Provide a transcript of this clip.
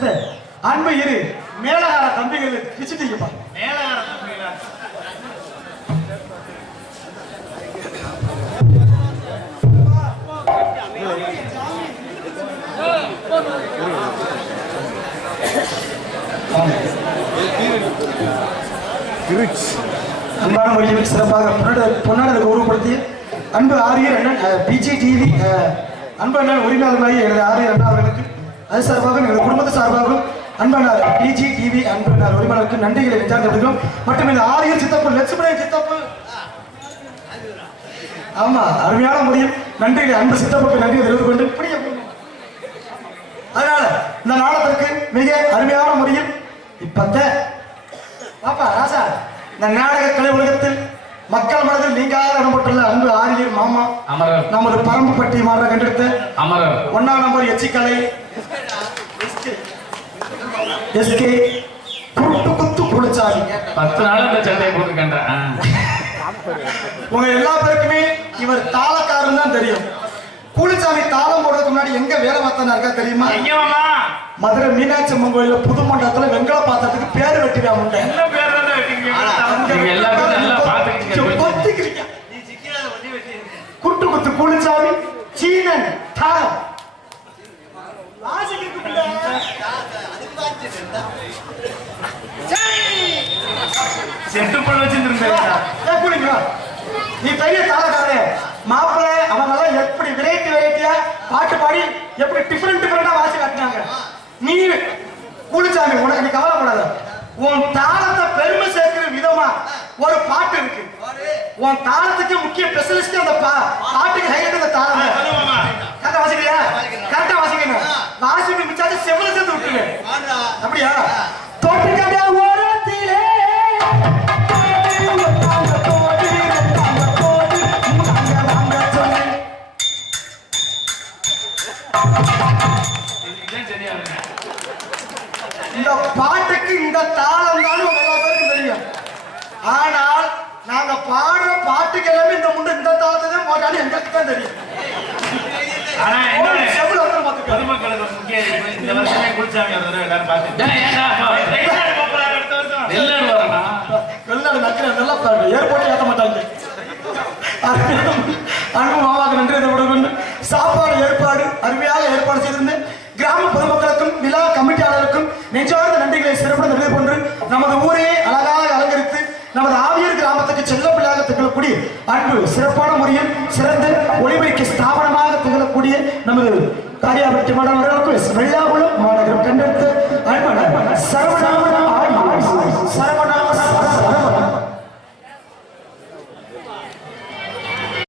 கொடுத்த அன்பு இரு மேலகார தம்பிகள் பிச்சுட்டீங்கப்பா மேலகார தம்பிகளா? அன்பான மொழியில் சிறப்பாக பொன்னாட- பொன்னாடலை கௌரவப்படுத்தி அன்பு ஆரியர் அண்ணன் பிஜி டிவி அன்பு அண்ணன் உரிமையாளராகி எனது ஆரியர் அண்ணா அவர்களுக்கு அது சார்பாக எங்களது குடும்பத்து சார்பாகவும் அன்பனார் பிஜி டிவி அன்பு அண்ணார் உரிமையாளருக்கு நன்றிகளை நெஞ்சார்ந்தோம் மற்றும் இந்த ஆரியர் சித்தப்பு லட்சுமண சித்தப்பு. ஆமா அருமையான முறையில் நன்றிகளை அன்பு சித்தப்புக்கு நன்றி தெரிவித்துக் கொண்டு இப்படியே அதனால இந்த நாடகத்திற்கு மிக அருமையான முறையில் இப்பத்த பாப்பா ராசா இந்த நாடக கலை உலகத்தில் மக்கள் மனதில் நீங்காத இடம்பெற்றுள்ள அன்பு ஆரியர் மாமா அமரர். நமது பரம்புப்பட்டி மாற கண்டெடுத்த அமரர். ஒன்னாம் நம்பர் எச்சிக்கலை. எஸ்கே குருட்டு குத்து குளிச்சாதி பத்து நாள் இந்த சட்டையை போட்டுருக்கேன் உங்க எல்லா பேருக்குமே இவர் தாளக்காரன் தான் தெரியும் கூலிச்சாமி தாளம் போடுறதுக்கு முன்னாடி எங்க வேலை பார்த்தா இருக்கா தெரியுமா எங்க மாமா? மதுரை மீனாட்சி அம்மன் கோயில்ல புது மண்டபத்துல வெங்கல பாத்திரத்துக்கு பேர் வெட்டியா முண்டை என்ன பேர் தானே வைக்கிறீங்க? நீங்க எல்லாரும் நல்லா பாத்துக்கிட்டீங்க. கொத்திக்கிறீங்க. நீ சிக்கிராத ஒண்ணி வெட்டியிருக்க. குட்டு குத்து குளிச்சாமி சீனன் தாளம் வாசிக்கிறதுக்கு முன்னாடி செட்டுப்பல் வச்சிருந்திருந்தேன் ஏய், கூலிங்க வா. நீ பெரிய தாளக்காரே மாப்பிள்ளை அவங்க எல்லாம் எப்படி வெரைட்டி வெரைட்டியா பாட்டு பாடி எப்படி டிஃபரெண்ட் டிஃபரெண்டா வாசி காட்டினாங்க நீ கூலிச்சாமி உனக்கு நீ கவலைப்படாத உன் தாளத்தை பெருமை சேர்க்கிற விதமா ஒரு பாட்டு இருக்கு உன் தாளத்துக்கு முக்கிய ஸ்பெஷலிஸ்ட் அந்த பாட்டுக்கு ஹைலைட் அந்த தாளம். கரெக்டா வாசிக்கிறியா கரெக்டா வாசிக்கணும் வாசிப்பு மிச்சாச்சு செவ்வளவு சேர்த்து விட்டுருவேன். அப்படியா? தோற்றுக்கடை ஓரத்திலே. இந்த பாட்டுக்கு இந்த தாளம் தான் எல்லா பேருக்கும் தெரியும். ஆனால் நாங்க பாடுற பாட்டுக்கு எல்லாமே இந்த முண்டு இந்த தாளத்தை தான் போட்டாலும் எங்களுக்கு தான் தெரியும். ஆனா செவ்வளவு வந்து பார்த்துக்கோ பொதுமக்களுக்கு ஒரு முக்கிய அறிவிப்பு. இந்த வருஷமே குளிச்சாமி ஒரு தடவை எல்லாரும் பார்த்துட்டு. வெளிநாடு போப் போறாரு அடுத்த வருஷம். எல்லாரும் வரணும் வெளிநாடு நக்கிற நல்லா பாருங்க. ஏர்போர்ட் ஏற்ற மாட்டாங்க. அன்பு மாமாக்கு நன்றி கொண்டு சாப்பாடு ஏற்பாடு அருமையாக ஏற்பாடு செய்திருந்தேன். கிராம பொதுமக்களுக்கும் விழா கமிட்டியாளருக்கும் நெஞ்சார்ந்த நன்றிகளை சிறப்புடன் தெரிவித்துக் கொண்டு நமது ஊரையே அழகாக அலங்கரித்து நமது ஆவியர் கிராமத்துக்கு செல்ல பிள்ளையாக திகழக்கூடிய அன்பு சிறப்பான முறையில் சிறந்த ஒளிபரிக்க ஸ்தாபனமாக திகழக்கூடிய நமது ಕಾರ್ಯಾವೃತ್ತಿ ಮಾಡುವವರ ರಿಕ್ವೆಸ್ಟ್ ಬೆಳ್ಳಾಗುಳ ಮಾನಗರ ಕಂಡಂತೆ ಅಣ್ಣ ಸರವಣ